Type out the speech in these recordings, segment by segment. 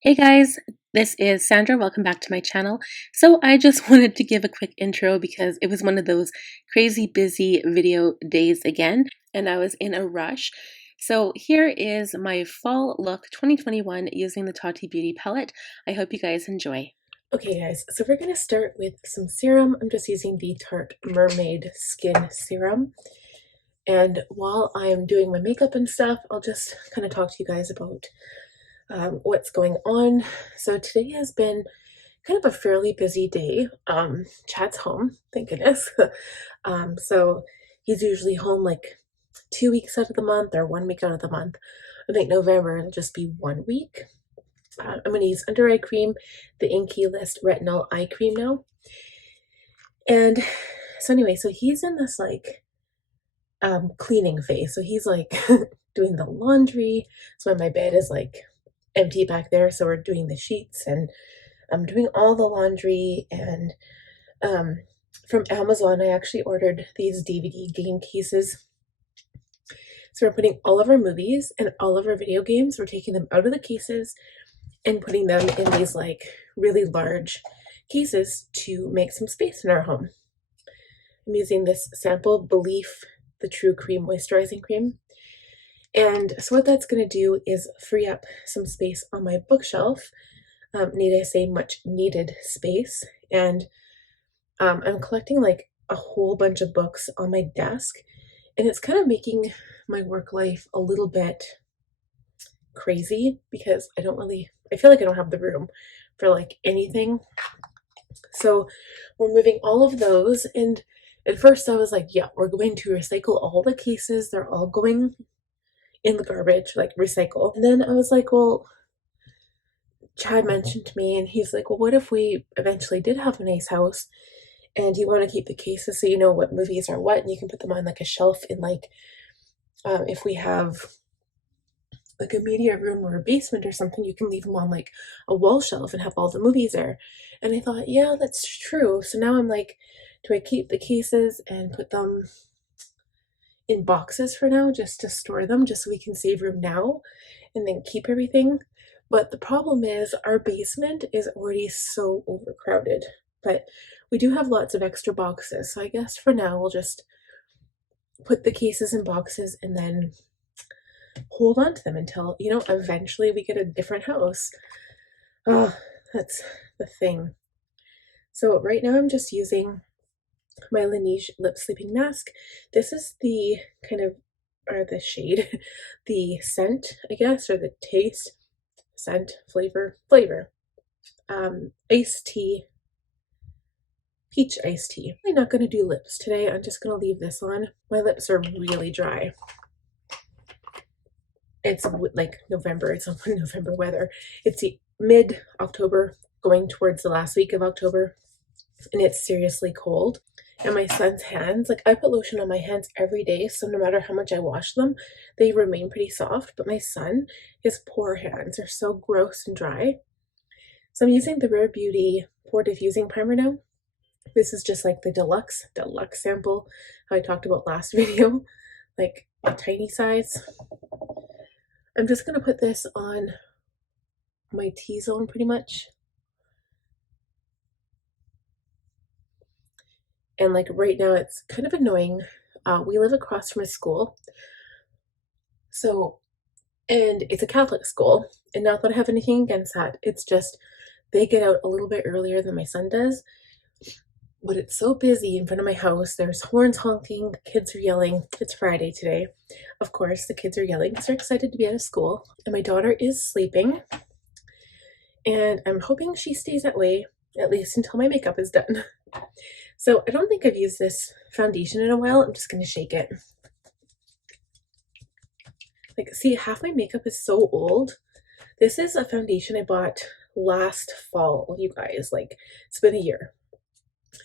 Hey guys, this is Sandra. Welcome back to my channel. So I just wanted to give a quick intro because it was one of those crazy busy video days again, and I was in a rush. So here is my fall look 2021 using the Tati Beauty palette. I hope you guys enjoy. Okay guys, so we're going to start with some serum. I'm just using the Tarte Mermaid Skin Serum. And while I'm doing my makeup and stuff, I'll just kind of talk to you guys about what's going on. So today has been kind of a fairly busy day. Chad's home, thank goodness. So he's usually home like 2 weeks out of the month or 1 week out of the month. I think November it'll just be 1 week. I'm going to use under eye cream, the Inky List Retinol eye cream now. And so anyway, so he's in this like cleaning phase. So he's like doing the laundry. So my bed is like empty back there, so we're doing the sheets and I'm doing all the laundry. And from Amazon I actually ordered these DVD game cases. So we're putting all of our movies and all of our video games, we're taking them out of the cases and putting them in these like really large cases to make some space in our home. I'm using this sample Belief the True Cream Moisturizing Cream. And so what that's going to do is free up some space on my bookshelf. Need I say much needed space. And I'm collecting like a whole bunch of books on my desk. And it's kind of making my work life a little bit crazy because I feel like I don't have the room for like anything. So we're moving all of those. And at first I was like, yeah, we're going to recycle all the cases. They're all going in the garbage, like recycle. And then I was like, well, Chad mentioned to me and he's like, well, what if we eventually did have a nice house and you want to keep the cases so you know what movies are what and you can put them on like a shelf in like, if we have like a media room or a basement or something, you can leave them on like a wall shelf and have all the movies there. And I thought, yeah, that's true. So now I'm like, do I keep the cases and put them in boxes for now just to store them just so we can save room now and then keep everything? But the problem is our basement is already so overcrowded, but we do have lots of extra boxes. So I guess for now we'll just put the cases in boxes and then hold on to them until, you know, eventually we get a different house. Oh, that's the thing. So right now I'm just using my Laneige lip sleeping mask. This is the kind of, or the shade, the scent, I guess, or the taste, scent, flavor, iced tea, peach iced tea. I'm not going to do lips today. I'm just going to leave this on. My lips are really dry. It's like November, it's November weather. It's mid-October, going towards the last week of October, and it's seriously cold. And my son's hands, like I put lotion on my hands every day, so no matter how much I wash them, they remain pretty soft. But my son, his pore hands are so gross and dry. So I'm using the Rare Beauty Pore Diffusing Primer now. This is just like the deluxe sample I talked about last video, like a tiny size. I'm just gonna put this on my T-zone pretty much. And like right now it's kind of annoying. We live across from a school. So, and it's a Catholic school. And not that I have anything against that. It's just they get out a little bit earlier than my son does. But it's so busy in front of my house. There's horns honking, the kids are yelling. It's Friday today. Of course, the kids are yelling because they're excited to be out of school. And my daughter is sleeping. And I'm hoping she stays that way, at least until my makeup is done. So I don't think I've used this foundation in a while. I'm just going to shake it. Like, see, half my makeup is so old. This is a foundation I bought last fall, you guys. Like, it's been a year.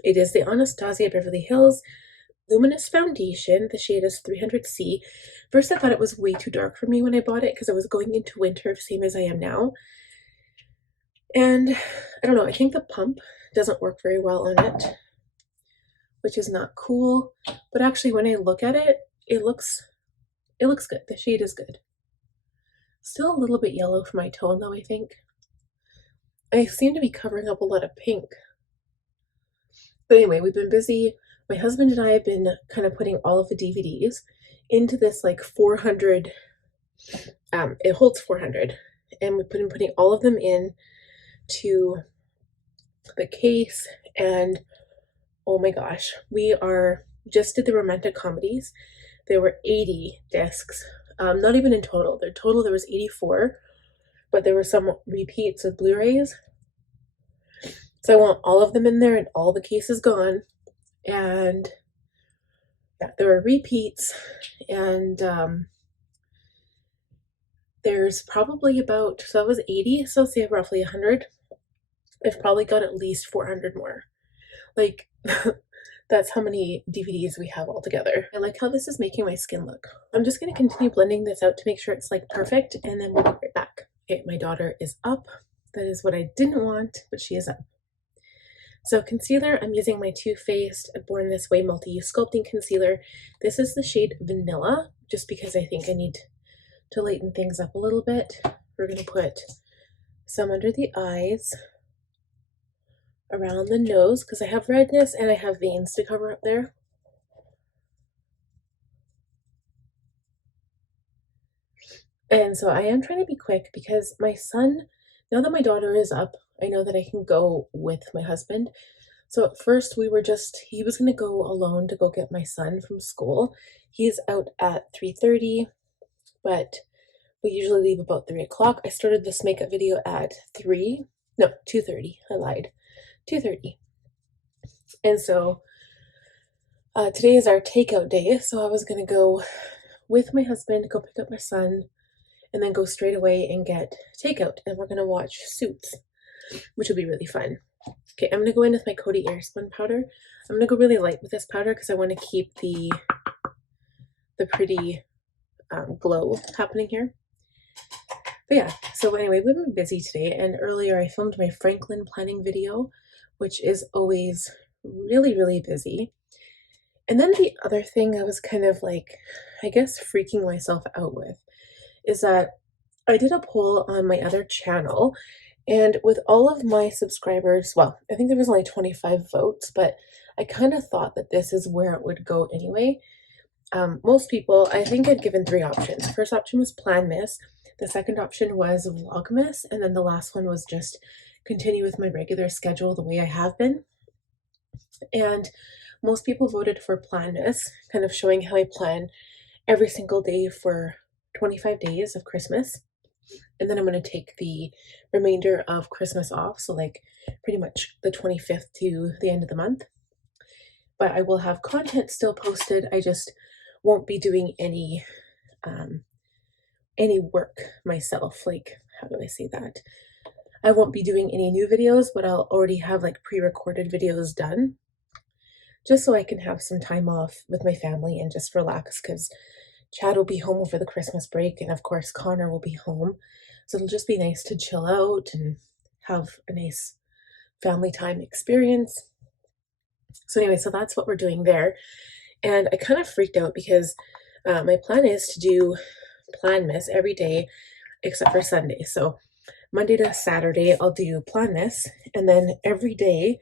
It is the Anastasia Beverly Hills Luminous foundation. The shade is 300C. First, I thought it was way too dark for me when I bought it because I was going into winter, same as I am now. And I don't know, I think the pump doesn't work very well on it. which is not cool. But actually when I look at it, it looks good. The shade is good. Still a little bit yellow for my tone though, I think. I seem to be covering up a lot of pink. But anyway, we've been busy. My husband and I have been kind of putting all of the DVDs into this like 400, it holds 400. And we've been putting all of them in to the case. And oh my gosh, we just did the romantic comedies. There were 80 discs, not even in total. There was 84, but there were some repeats of Blu-rays. So I want all of them in there and all the cases gone. And yeah, there were repeats, and there's probably about, so that was 80, so say roughly 100. I've probably got at least 400 more. Like, that's how many DVDs we have all together. I like how this is making my skin look. I'm just going to continue blending this out to make sure it's like perfect, and then we'll be right back. Okay, my daughter is up. That is what I didn't want, but she is up. So concealer, I'm using my Too Faced Born This Way Multi-Use Sculpting Concealer. This is the shade Vanilla, just because I think I need to lighten things up a little bit. We're going to put some under the eyes, around the nose, because I have redness and I have veins to cover up there. And so I am trying to be quick because my son, now that my daughter is up, I know that I can go with my husband. So at first he was going to go alone to go get my son from school. He's out at 3:30, but we usually leave about 3 o'clock. I started this makeup video at 2:30. I lied. 2:30. And so today is our takeout day. So I was going to go with my husband, go pick up my son, and then go straight away and get takeout. And we're going to watch Suits, which will be really fun. Okay, I'm going to go in with my Coty Airspun powder. I'm going to go really light with this powder because I want to keep the pretty glow happening here. But yeah, so anyway, we've been busy today, and earlier I filmed my Franklin planning video, which is always really, really busy. And then the other thing I was kind of like, I guess, freaking myself out with is that I did a poll on my other channel, and with all of my subscribers, well, I think there was only 25 votes, but I kind of thought that this is where it would go anyway. Most people, I think I'd given 3 options. First option was Plan Miss, the second option was Vlogmas, and then the last one was just continue with my regular schedule the way I have been. And most people voted for Plan Miss, kind of showing how I plan every single day for 25 days of Christmas. And then I'm going to take the remainder of Christmas off, so like pretty much the 25th to the end of the month. But I will have content still posted. I just won't be doing any work myself. Like, how do I say that? I won't be doing any new videos, but I'll already have like pre-recorded videos done, just so I can have some time off with my family and just relax, because Chad will be home over the Christmas break, and of course Connor will be home. So it'll just be nice to chill out and have a nice family time experience. So anyway, so that's what we're doing there. And I kind of freaked out because my plan is to do Plan Miss every day except for Sunday. So Monday to Saturday, I'll do Plan Miss, and then every day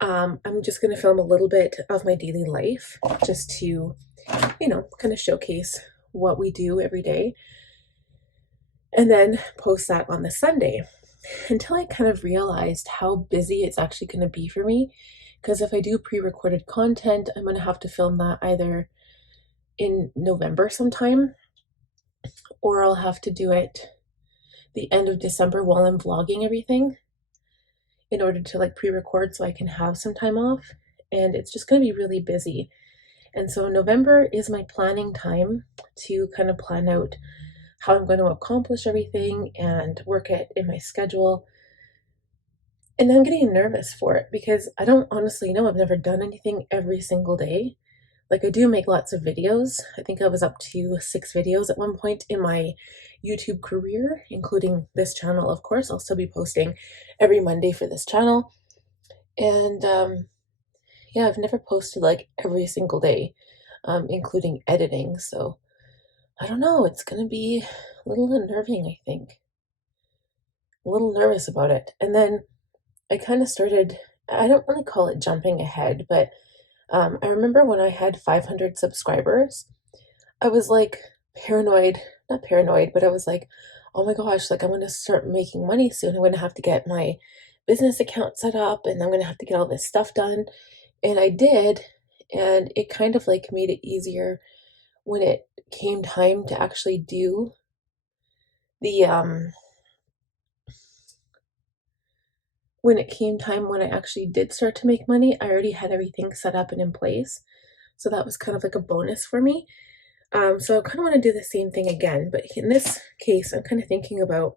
I'm just going to film a little bit of my daily life, just to, you know, kind of showcase what we do every day, and then post that on the Sunday, until I kind of realized how busy it's actually going to be for me. Because if I do pre-recorded content, I'm going to have to film that either in November sometime, or I'll have to do it the end of December while I'm vlogging everything, in order to like pre-record so I can have some time off. And it's just going to be really busy. And so November is my planning time to kind of plan out how I'm going to accomplish everything and work it in my schedule. And I'm getting nervous for it because I don't honestly know. I've never done anything every single day. Like, I do make lots of videos. I think I was up to 6 videos at one point in my YouTube career, including this channel, of course. I'll still be posting every Monday for this channel. And yeah, I've never posted like every single day, including editing, so I don't know, it's gonna be a little unnerving, I think. A little nervous about it. And then I kind of started, I don't really call it jumping ahead, but I remember when I had 500 subscribers, I was like paranoid, not paranoid, but I was like, oh my gosh, like I'm going to start making money soon. I'm going to have to get my business account set up and I'm going to have to get all this stuff done. And I did. And it kind of like made it easier when it came time to actually do the, when it came time when I actually did start to make money, I already had everything set up and in place. So that was kind of like a bonus for me. So I kind of want to do the same thing again, but in this case, I'm kind of thinking about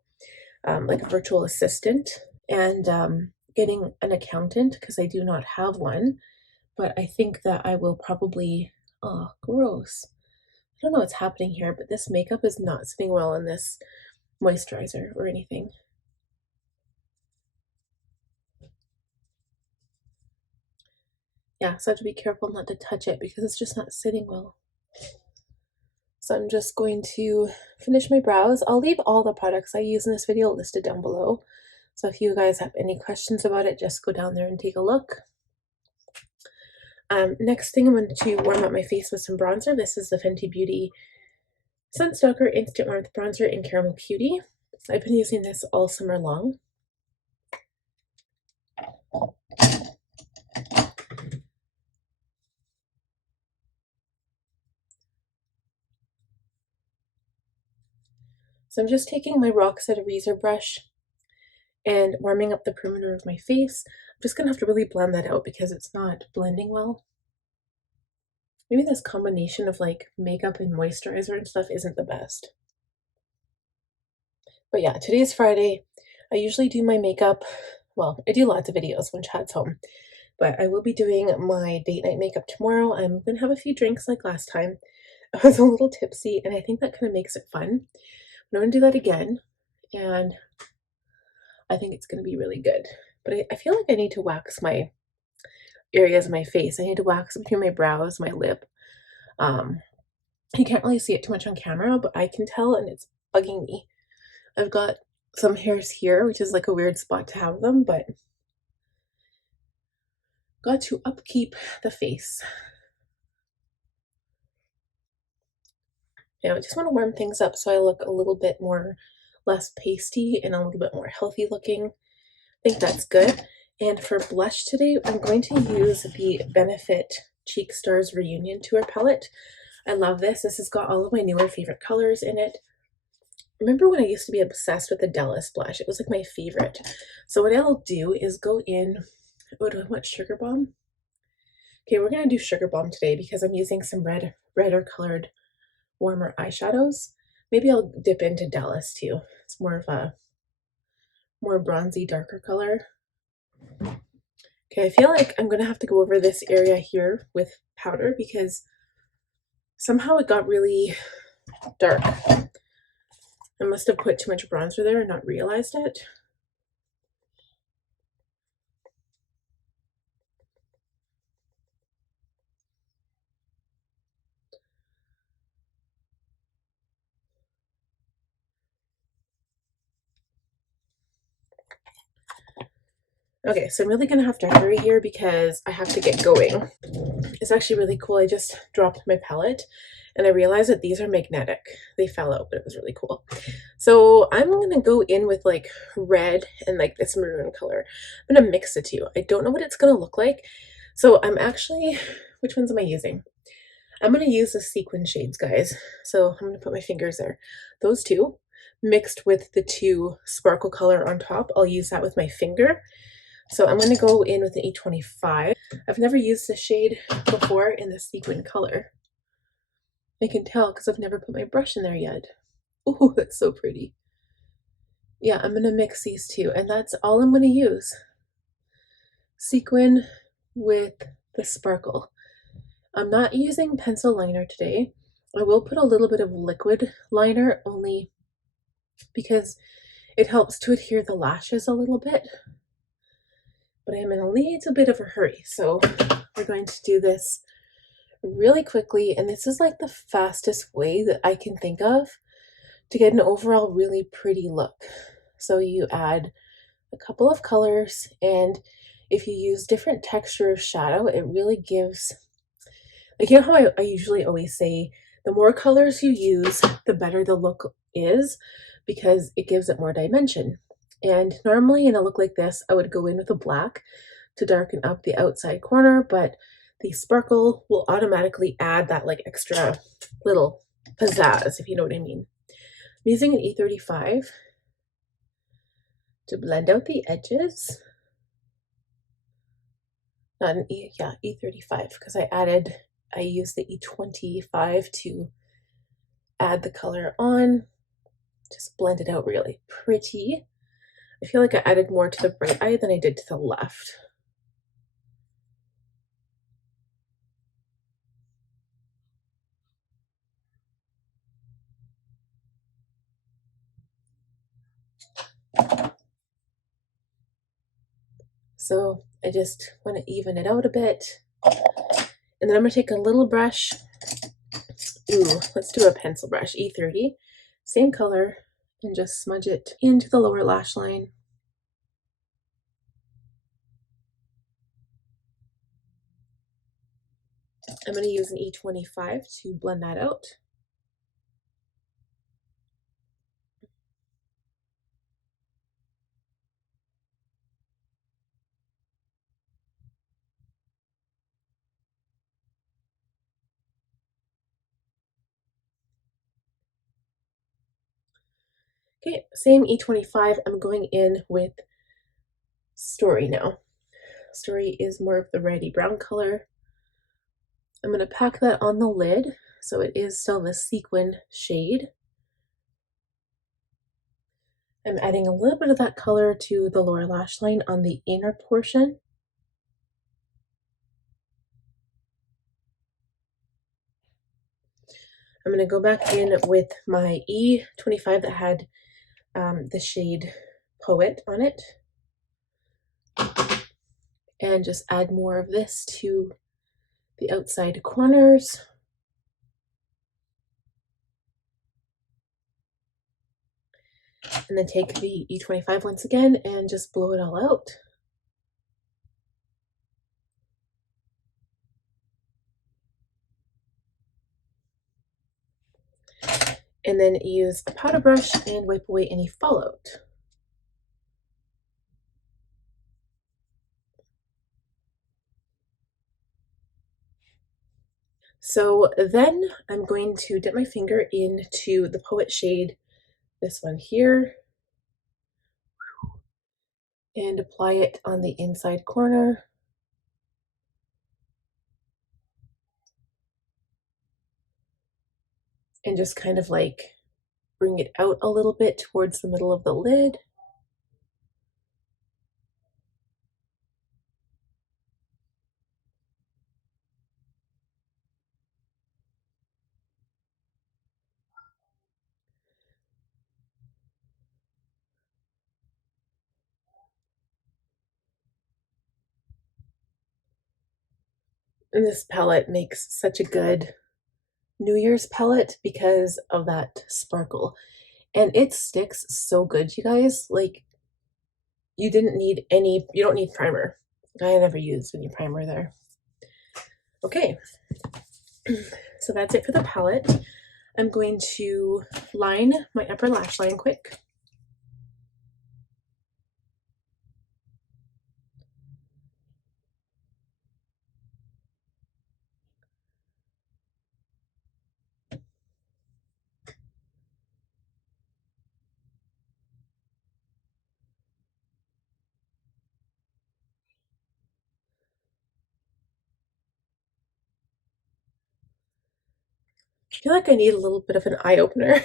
like a virtual assistant and getting an accountant because I do not have one. But I think that I will probably, oh, gross. I don't know what's happening here, but this makeup is not sitting well on this moisturizer or anything. Yeah, so I have to be careful not to touch it because it's just not sitting well. So I'm just going to finish my brows. I'll leave all the products I use in this video listed down below. So if you guys have any questions about it, just go down there and take a look. Next thing, I'm going to warm up my face with some bronzer. This is the Fenty Beauty Sunstalk'r Instant Warmth Bronzer in Caramel Cutie. I've been using this all summer long. So I'm just taking my Roxette Razor brush and warming up the perimeter of my face. I'm just going to have to really blend that out because it's not blending well. Maybe this combination of like makeup and moisturizer and stuff isn't the best. But yeah, today is Friday. I usually do my makeup. Well, I do lots of videos when Chad's home. But I will be doing my date night makeup tomorrow. I'm going to have a few drinks like last time. I was a little tipsy and I think that kind of makes it fun. I'm going to do that again. And I think it's going to be really good. But I feel like I need to wax my areas of my face. I need to wax between my brows, my lip. You can't really see it too much on camera, but I can tell and it's bugging me. I've got some hairs here, which is like a weird spot to have them, but got to upkeep the face. Yeah, I just want to warm things up so I look a little bit more less pasty and a little bit more healthy looking. I think that's good. And for blush today, I'm going to use the Benefit Cheekstars Reunion Tour palette. I love this. This has got all of my newer favorite colors in it. Remember when I used to be obsessed with the Dallas blush? It was like my favorite. So what I'll do is go in, oh, do I want Sugar Bomb? Okay, we're going to do Sugar Bomb today because I'm using some redder colored warmer eyeshadows. Maybe I'll dip into Dallas too. It's more of a more bronzy, darker color. Okay, I feel like I'm gonna have to go over this area here with powder because somehow it got really dark. I must have put too much bronzer there and not realized it. Okay, so I'm really gonna have to hurry here because I have to get going. It's actually really cool. I just dropped my palette and I realized that these are magnetic. They fell out, but it was really cool. So I'm gonna go in with like red and like this maroon color. I'm gonna mix the two. I don't know what it's gonna look like. So I'm actually, which ones am I using? I'm gonna use the sequin shades, guys. So I'm gonna put my fingers there. Those two mixed with the two sparkle color on top. I'll use that with my finger. So I'm going to go in with an 825. I've never used this shade before in the sequin color. I can tell because I've never put my brush in there yet. Oh, that's so pretty. Yeah, I'm going to mix these two and that's all I'm going to use. Sequin with the sparkle. I'm not using pencil liner today. I will put a little bit of liquid liner only because it helps to adhere the lashes a little bit. But I'm in a little bit of a hurry, so we're going to do this really quickly, and this is like the fastest way that I can think of to get an overall really pretty look. So you add a couple of colors, and if you use different texture of shadow, it really gives, like, you know how I usually always say, the more colors you use, the better the look is, because it gives it more dimension. And normally in a look like this, I would go in with a black to darken up the outside corner, but the sparkle will automatically add that like extra little pizzazz, if you know what I mean. I'm using an E35 to blend out the edges. Not an E35, because I used the E25 to add the color on. Just blend it out really pretty. I feel like I added more to the right eye than I did to the left. So I just want to even it out a bit. And then I'm going to take a little brush. Ooh, let's do a pencil brush, E30. Same color, and just smudge it into the lower lash line. I'm going to use an E25 to blend that out. Okay, same E25. I'm going in with Story now. Story is more of the reddy brown color. I'm going to pack that on the lid, so it is still the sequin shade. I'm adding a little bit of that color to the lower lash line on the inner portion. I'm going to go back in with my E25 that had the shade Poet on it, and just add more of this to the outside corners. And then take the E25 once again and just blow it all out. And then use a powder brush and wipe away any fallout. So then I'm going to dip my finger into the Poet shade, this one here, and apply it on the inside corner. And just kind of like bring it out a little bit towards the middle of the lid. And this palette makes such a good New Year's palette because of that sparkle. And it sticks so good, you guys. Like, you don't need primer. I never used any primer there. Okay, so that's it for the palette. I'm going to line my upper lash line quick. I feel like I need a little bit of an eye opener.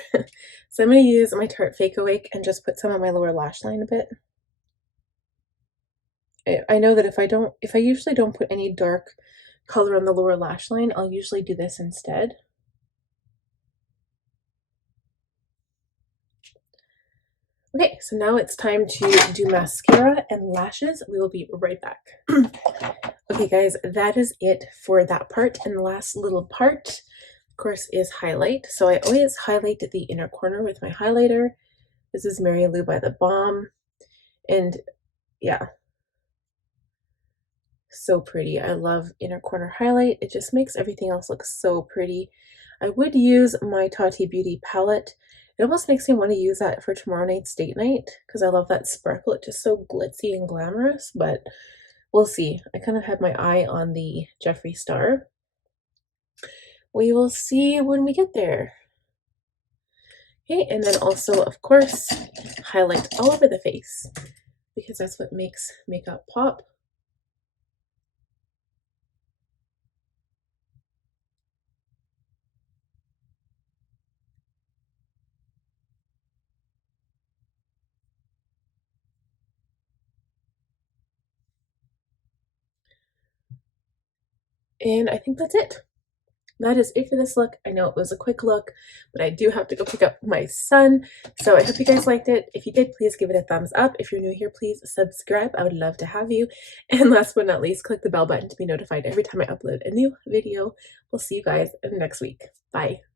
So I'm going to use my Tarte Fake Awake and just put some on my lower lash line a bit. I know that if I usually don't put any dark color on the lower lash line, I'll usually do this instead. Okay, so now it's time to do mascara and lashes. We will be right back. Okay guys, that is it for that part. And the last little part, of course, is highlight. So I always highlight the inner corner with my highlighter. This is Mary Lou by the Balm. And yeah, so pretty. I love inner corner highlight. It just makes everything else look so pretty. I would use my Tati Beauty palette. It almost makes me want to use that for tomorrow night's date night because I love that sparkle. It's just so glitzy and glamorous, but we'll see. I kind of had my eye on the Jeffree Star. We will see when we get there. Okay, and then also, of course, highlight all over the face because that's what makes makeup pop. And I think that's it. That is it for this look. I know it was a quick look, but I do have to go pick up my son. So I hope you guys liked it. If you did, please give it a thumbs up. If you're new here, please subscribe. I would love to have you. And last but not least, click the bell button to be notified every time I upload a new video. We'll see you guys next week. Bye.